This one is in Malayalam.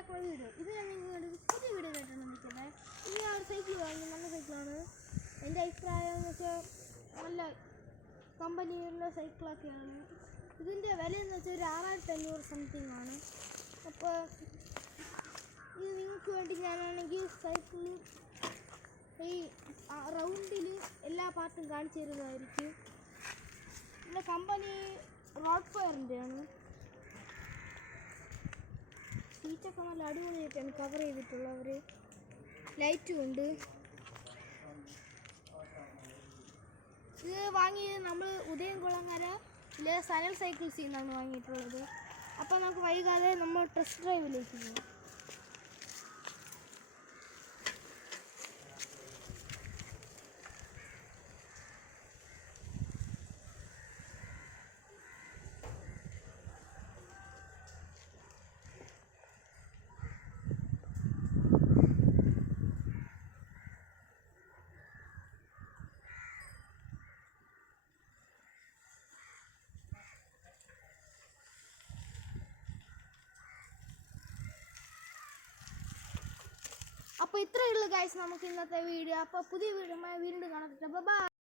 ഉണ്ടാക്കുന്ന വീഡിയോ. ഇത് ഞാൻ നിങ്ങളുടെ പുതിയ വീഡിയോ കേട്ടാണ് നിൽക്കുന്നത്. ഇത് ഞാൻ ഒരു സൈക്കിൾ വാങ്ങി, നല്ല സൈക്കിളാണ്. എൻ്റെ അഭിപ്രായം എന്ന് വെച്ചാൽ നല്ല കമ്പനിയുള്ള സൈക്കിളൊക്കെയാണ്. ഇതിൻ്റെ വില എന്ന് വെച്ചാൽ ഒരു 6500 സംതിങ് ആണ്. അപ്പോൾ ഇത് നിങ്ങൾക്ക് വേണ്ടി ഞാനാണെങ്കിൽ സൈക്കിൾ ഈ റൗണ്ടിൽ എല്ലാ പാർട്ടും കാണിച്ചു തരുന്നതായിരിക്കും. എൻ്റെ കമ്പനി റോഡ് ഫയറിൻ്റെയാണ്. സീറ്റൊക്കെ നല്ല അടിപൊളിയായിട്ടാണ് കവർ ചെയ്തിട്ടുള്ളവർ. ലൈറ്റും ഉണ്ട്. ഇത് വാങ്ങിയത് നമ്മൾ ഉദയംകുളങ്ങരയിലെ സനൽ സൈക്കിൾസിൽ നിന്നാണ് വാങ്ങിയിട്ടുള്ളത്. അപ്പോൾ നമുക്ക് വൈകാതെ നമ്മൾ ടെസ്റ്റ് ഡ്രൈവിലേക്ക് പോകും. അപ്പോൾ ഇത്രയേ ഉള്ളൂ ഗൈസ് നമുക്ക് ഇന്നത്തെ വീഡിയോ. അപ്പോൾ പുതിയ വീഡിയോ വീണ്ടും കാണാം. ബൈ.